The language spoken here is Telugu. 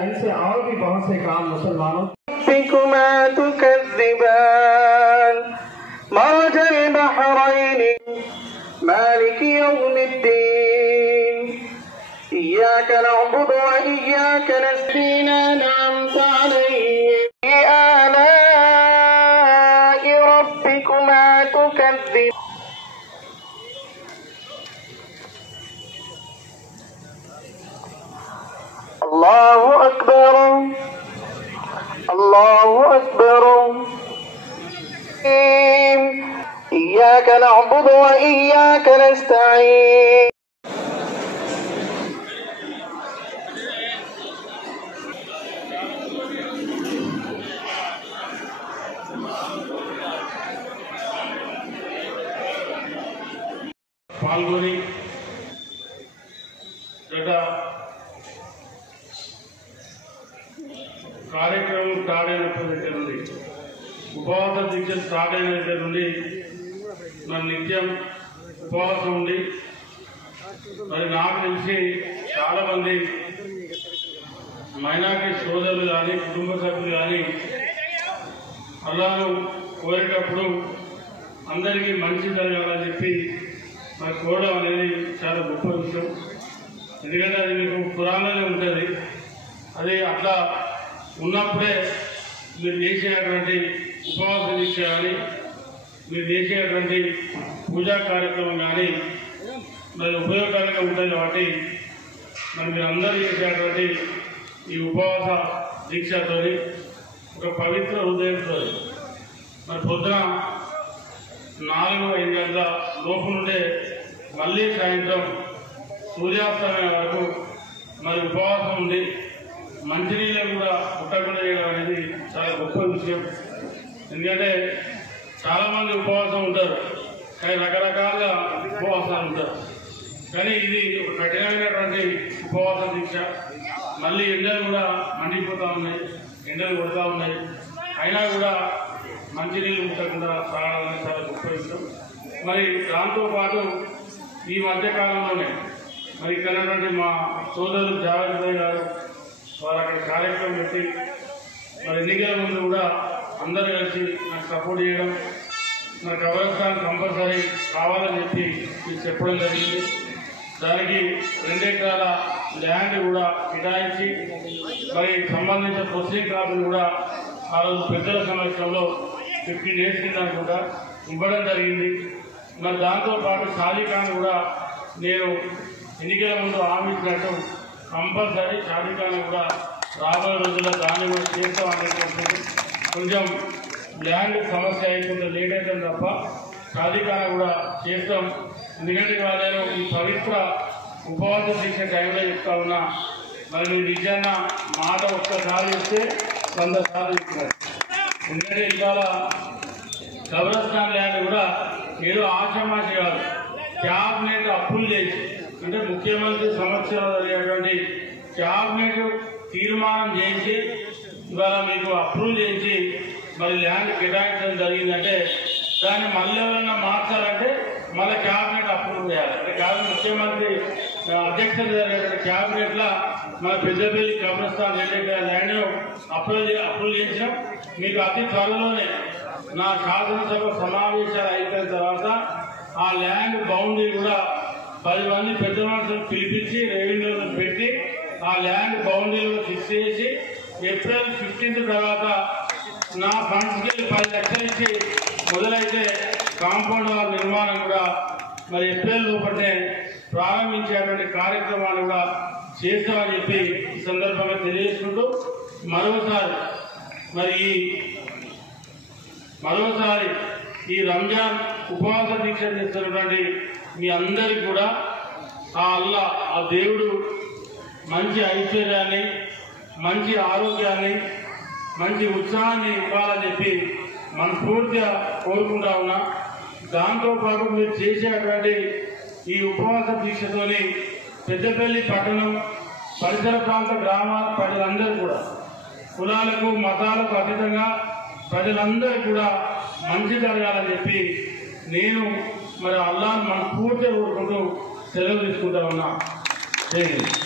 इनसे और भी बहुत से काम मुसलमानों تكذبان مرج البحرين مالك يوم الدين إياك نعبد وإياك نستعين أنعمت عليهم بآلاء ربكما تكذبان الله أكبر الله أكبر إياك نعبد وإياك نستعين పాల్గొని గత కార్యక్రమం స్టార్ట్ అయినప్పటి దగ్గర నుండి ఉపవాస దీక్ష స్టార్ట్ అయిన దగ్గర నుండి మరి నిత్యం ఉపవాసం ఉండి మరి నాకు తెలిసి చాలామంది మైనారిటీ సోదరులు కానీ కుటుంబ సభ్యులు కానీ అల్లాను కోరేటప్పుడు అందరికీ మంచి జరగాలని చెప్పి మరి కోరడం అనేది చాలా గొప్ప విషయం. ఎందుకంటే అది మీకు పురాణంలో ఉంటుంది. అది అట్లా ఉన్నప్పుడే మీరు చేసేటువంటి ఉపవాస దీక్ష కానీ మీరు చేసేటువంటి పూజా కార్యక్రమం కానీ మరి ఉపయోగకరంగా ఉంటుంది. కాబట్టి మరి మీరు అందరూ చేసేటువంటి ఈ ఉపవాస దీక్షతో ఒక పవిత్ర హృదయంతో మరి పొద్దున 4-5 గంటల లోపు నుండే మళ్ళీ సాయంత్రం సూర్యాస్తమయం వరకు మరి ఉపవాసం ఉండి మంచినీళ్ళు కూడా పుట్టకుండా చేయడం అనేది చాలా గొప్ప విషయం. ఎందుకంటే చాలామంది ఉపవాసం ఉంటారు, కానీ రకరకాలుగా ఉపవాసాలు ఉంటారు. కానీ ఇది ఒక కఠినమైనటువంటి ఉపవాస దీక్ష. మళ్ళీ ఎండలు కూడా మండిపోతూ ఉన్నాయి, ఎండలు కొడుతూ ఉన్నాయి. అయినా కూడా మంచినీళ్ళు ముట్టకుండా తాగడం అనేది చాలా గొప్ప విషయం. మరి దాంతోపాటు ఈ మధ్యకాలంలోనే మరి ఇక్కడ మా సోదరులు జావేద్ భాయ్ గారు వారు అక్కడ కార్యక్రమం పెట్టి మరి ఎన్నికల ముందు కూడా అందరూ కలిసి నాకు సపోర్ట్ చేయడం, నా కబ్రస్థాన్ కంపల్సరీ కావాలని చెప్పి మీకు చెప్పడం జరిగింది. దానికి 2 ఎకరాల ల్యాండ్ కూడా కేటాయించి మరి సంబంధించిన ప్రొసీడింగ్ కాపీలు కూడా ఆ రోజు పెద్దల సమక్షంలో 15 days కింద కూడా ఇవ్వడం జరిగింది. మరి దాంతోపాటు షాదీఖాన్ కూడా నేను ఎన్నికల ముందు హామీ ఇచ్చినట్టు కంపల్సరీ షాదీఖాన్ కూడా రాబోయే రోజుల్లో దాన్ని కూడా చేస్తాం అనేటువంటి కొంచెం ల్యాండ్ సమస్య అయిపోతే లేట్ అవుతుంది తప్ప షాదీఖాన్ కూడా చేస్తాం. ఎందుకంటే నేను ఈ పవిత్ర ఉపవాస దీక్ష టైంలో చెప్తా ఉన్నా. మరి నువ్వు నిజంగా మాట ఒక్కసారి చెప్తే 100 సార్లు చెప్తున్నారు. ఎందుకంటే ఇవాళ కబ్రస్థాన్ ల్యాండ్ కూడా ఏదో ఆషామాషి కాదు, క్యాబినెట్ అప్రూవ్ చేసి, అంటే ముఖ్యమంత్రి సమక్షంలో జరిగేటువంటి క్యాబినెట్ తీర్మానం చేసి ఇవాళ మీకు అప్రూవ్ చేసి మరి ల్యాండ్ కేటాయించడం జరిగిందంటే దాన్ని మళ్ళీ ఎవరైనా మార్చాలంటే మళ్ళీ క్యాబినెట్ అప్రూవ్ చేయాలి. అంటే క్యాబినెట్ ముఖ్యమంత్రి అధ్యక్షత జరిగేటువంటి క్యాబినెట్లో మన పెద్దపల్లి కబ్రస్థాన్ ల్యాండ్ అప్రూవ్ చేసినాం. మీకు అతి త్వరలోనే నా శాసనసభ సమావేశాలు అయిపోయిన తర్వాత ఆ ల్యాండ్ బౌండరీ కూడా 10 మంది పెద్ద మనుషులు పిలిపించి రెవెన్యూలో పెట్టి ఆ ల్యాండ్ బౌండరీలో ఫిక్స్ చేసి April 15th తర్వాత నా ఫండ్స్కి 10 లక్షలు ఇచ్చి మొదలైతే కాంపౌండ్ వాల్ నిర్మాణం కూడా మరి ఏప్రిల్ లోపలనే ప్రారంభించేటువంటి కార్యక్రమాలు కూడా చేస్తామని చెప్పి ఈ సందర్భంగా తెలియజేసుకుంటూ మరోసారి ఈ రంజాన్ ఉపవాస దీక్ష చేస్తున్నటువంటి మీ అందరికీ కూడా ఆ దేవుడు మంచి ఐశ్వర్యాన్ని, మంచి ఆరోగ్యాన్ని, మంచి ఉత్సాహాన్ని ఇవ్వాలని చెప్పి మనస్ఫూర్తిగా కోరుకుంటా ఉన్నా. దాంతోపాటు మీరు చేసేటువంటి ఈ ఉపవాస దీక్షతోని పెద్దపల్లి పట్టణం పరిసర ప్రాంత గ్రామాల ప్రజలందరూ కూడా కులాలకు మతాలకు అతీతంగా ప్రజలందరూ కూడా మంచి జరగాలని చెప్పి నేను మరి అల్లాహ్ను మనస్ఫూర్తిగా కోరుకుంటూ సెలవు తీసుకుంటా ఉన్నా. జై హింద్.